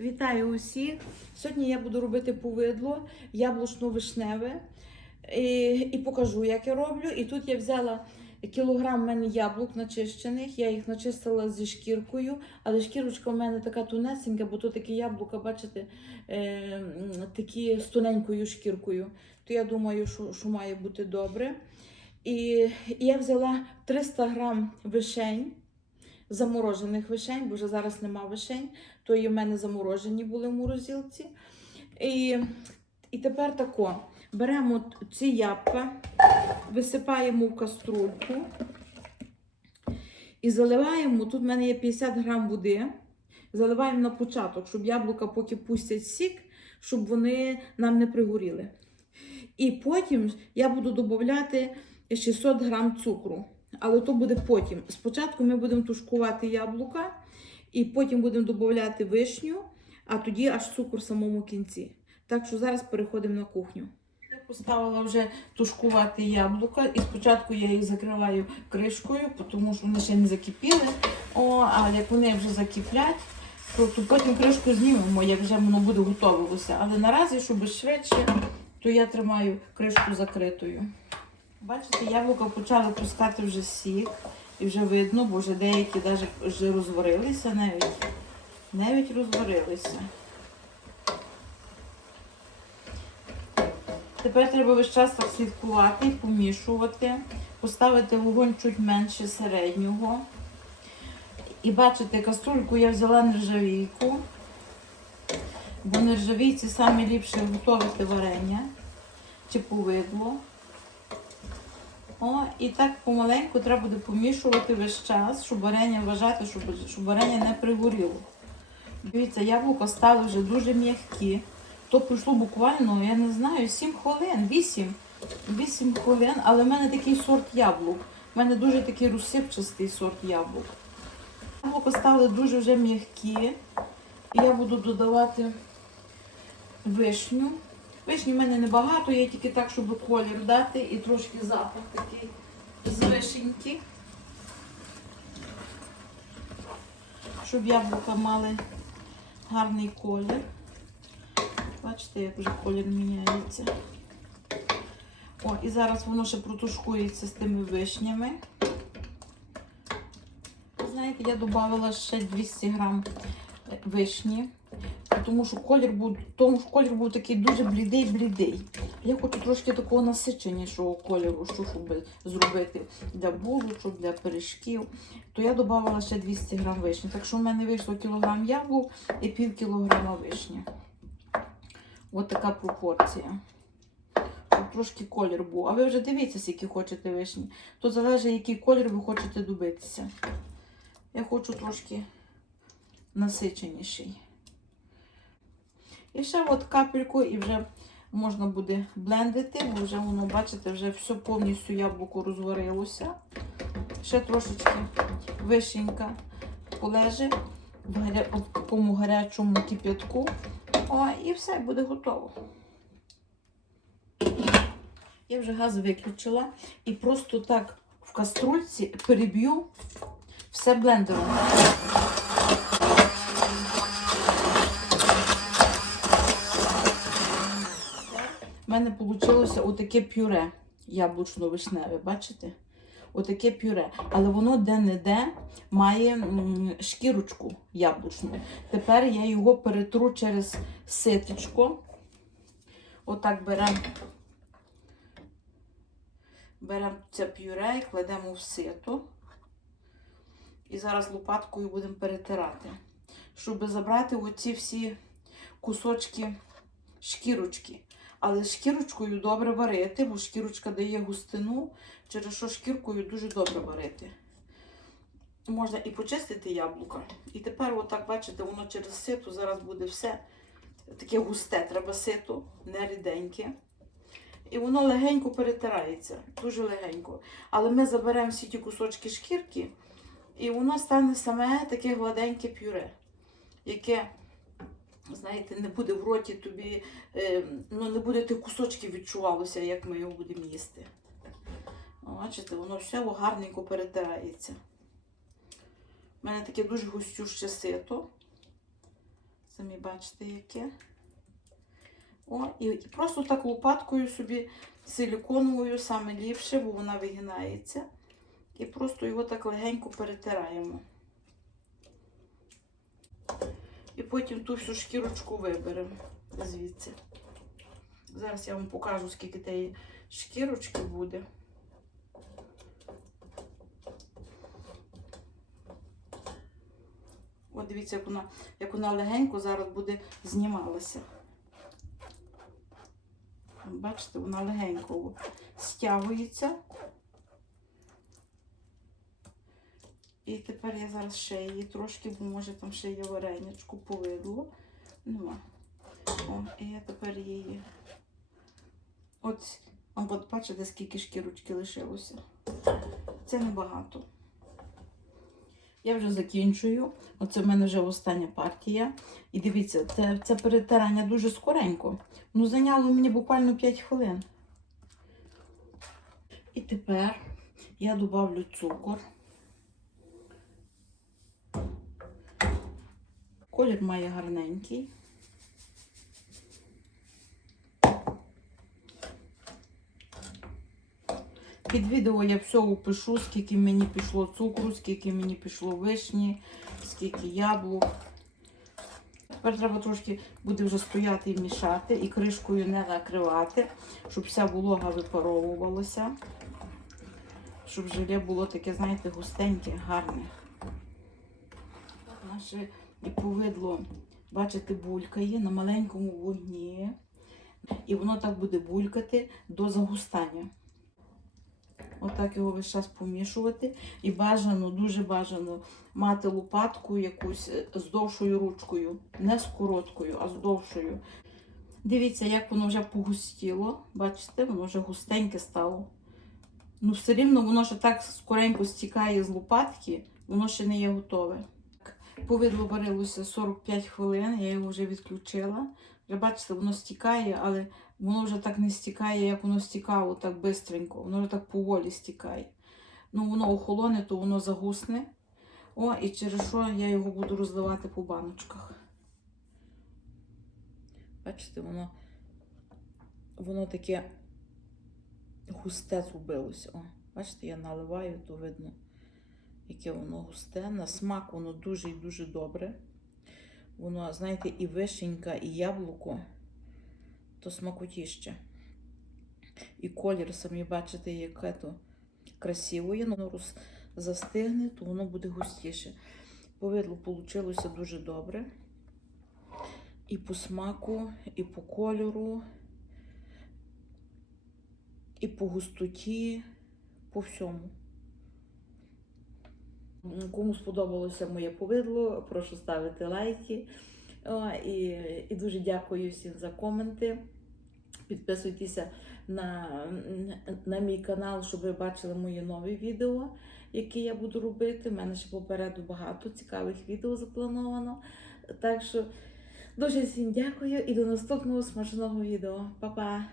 Вітаю усіх! Сьогодні я буду робити повидло яблучно-вишневе і, і покажу, як я роблю. І тут я взяла кілограм в мене яблук начищених. Я їх начистила зі шкіркою, але шкірочка в мене така тунесенька, бо то такі яблука, бачите, е, такі з тоненькою шкіркою. То я думаю, що, що має бути добре. І, і я взяла 300 грам вишень. Заморожених вишень, бо вже зараз нема вишень, то і в мене заморожені були в морозилці. І, і тепер тако. Беремо ці ябка, висипаємо в каструльку і заливаємо. Тут в мене є 50 грам води. Заливаємо на початок, щоб яблука поки пустять сік, щоб вони нам не пригоріли. І потім я буду додати 600 грам цукру. Але то буде потім. Спочатку ми будемо тушкувати яблука, і потім будемо додати вишню, а тоді аж цукор в самому кінці. Так що зараз переходимо на кухню. Я поставила вже тушкувати яблука, і спочатку я їх закриваю кришкою, тому що вони ще не закипіли. О, а як вони вже закиплять, то, то потім кришку знімемо, як вже воно буде готовилося. Але наразі, щоб швидше, то я тримаю кришку закритою. Бачите, яблука почали пускати вже сік, і вже видно, бо вже деякі навіть вже розварилися навіть. Навіть розварилися. Тепер треба весь час так слідкувати, помішувати, поставити вогонь чуть менше середнього. І бачите, каструльку я взяла нержавійку, бо нержавійці самі ліпше готувати варення чи повидло. О, і так помаленьку треба буде помішувати весь час, щоб варення вважати, щоб, щоб варення не пригоріло. Дивіться, яблука стали вже дуже м'які. То пройшло буквально, я не знаю, 7 хвилин, 8. 8 хвилин, але в мене такий сорт яблук. У мене дуже такий розсипчастий сорт яблук. Яблука стали дуже вже м'які. Я буду додавати вишню. Вишні в мене небагато, є тільки так, щоб колір дати і трошки запах такий з вишеньки. Щоб яблука мали гарний колір. Бачите, як вже колір міняється. О, і зараз воно ще протушкується з тими вишнями. Знаєте, я додавала ще 200 грам вишні, тому що колір був, тому що колір був такий дуже блідий-блідий. Я хочу трошки такого насиченішого кольору, що щоб зробити для булочок, для пиріжків. То я додавала ще 200 грам вишні. Так що в мене вийшло кілограм яблук і пів кілограма вишні. Ось така пропорція. Щоб трошки колір був. А ви вже дивіться, скільки хочете вишні. То залежить, який колір ви хочете добитися. Я хочу трошки насиченіший. І ще от капельку, і вже можна буде блендити, бо вже воно, бачите, вже все повністю яблуко розварилося. Ще трошечки вишенька полеже в, в такому гарячому кип'ятку. О, і все, буде готово. Я вже газ виключила і просто так в каструльці переб'ю все блендером. У мене вийшло отаке пюре яблучно-вишневе, бачите? Отаке пюре. Але воно де-не-де має шкірочку яблучну. Тепер я його перетру через ситочко. Отак беремо беремо це пюре і кладемо в сито. І зараз лопаткою будемо перетирати, щоб забрати оці всі кусочки шкірочки. Але шкірочкою добре варити, бо шкірочка дає густину, через що шкіркою дуже добре варити. Можна і почистити яблука. І тепер, отак, бачите, воно через сито зараз буде все таке густе, треба сито, не ріденьке. І воно легенько перетирається, дуже легенько. Але ми заберемо всі ті кусочки шкірки, і воно стане саме таке гладеньке пюре, яке, знаєте, не буде в роті тобі, е, ну не буде тих кусочків відчувалося, як ми його будемо їсти. Бачите, воно все гарненько перетирається. У мене таке дуже густюще сито. Самі бачите, яке. О, і просто так лопаткою собі силіконовою саме ліпше, бо вона вигинається. І просто його так легенько перетираємо. І потім ту всю шкірочку виберемо звідси. Зараз я вам покажу, скільки тієї шкірочки буде. От дивіться, як вона, як вона легенько зараз буде знімалася. Бачите, вона легенько стягується. І тепер я зараз ще її трошки, бо може там ще є варенячку повидло. Нема. О, і я тепер її. От, от бачите, скільки шкірочки лишилося. Це небагато. Я вже закінчую. Оце в мене вже остання партія. І дивіться, це, це перетирання дуже скоренько. Ну, зайняло мені буквально 5 хвилин. І тепер я додавлю цукор. Колір має гарненький. Під відео я все опишу, скільки мені пішло цукру, скільки мені пішло вишні, скільки яблук. Тепер треба трошки буде вже стояти і мішати, і кришкою не накривати, щоб вся волога випаровувалася. Щоб желе було таке, знаєте, густеньке, гарне. Наше і повидло, бачите, булькає на маленькому вогні. І воно так буде булькати до загустання. Отак його весь час помішувати. І бажано, дуже бажано мати лопатку якусь з довшою ручкою. Не з короткою, а з довшою. Дивіться, як воно вже погустіло. Бачите, воно вже густеньке стало. Ну, все рівно воно ще так скоренько стікає з лопатки, воно ще не є готове. Повидло варилося 45 хвилин, я його вже відключила. Вже бачите, воно стікає, але воно вже так не стікає, як воно стікало так бистренько. Воно вже так поволі стікає. Ну, воно охолоне, то воно загусне. О, і через що я його буду розливати по баночках. Бачите, воно, воно таке густе зробилося. О, бачите, я наливаю, то видно, яке воно густе. На смак воно дуже і дуже добре. Воно, знаєте, і вишенька, і яблуко, то смакотіще. І колір, самі бачите, яке то красиве. Воно роз... застигне, то воно буде густіше. Повидло вийшло дуже добре. І по смаку, і по кольору, і по густоті, по всьому. Кому сподобалося моє повидло, прошу ставити лайки. І, і дуже дякую всім за коменти. Підписуйтеся на, на мій канал, щоб ви бачили мої нові відео, які я буду робити. У мене ще попереду багато цікавих відео заплановано. Так що дуже всім дякую і до наступного смачного відео. Па-па!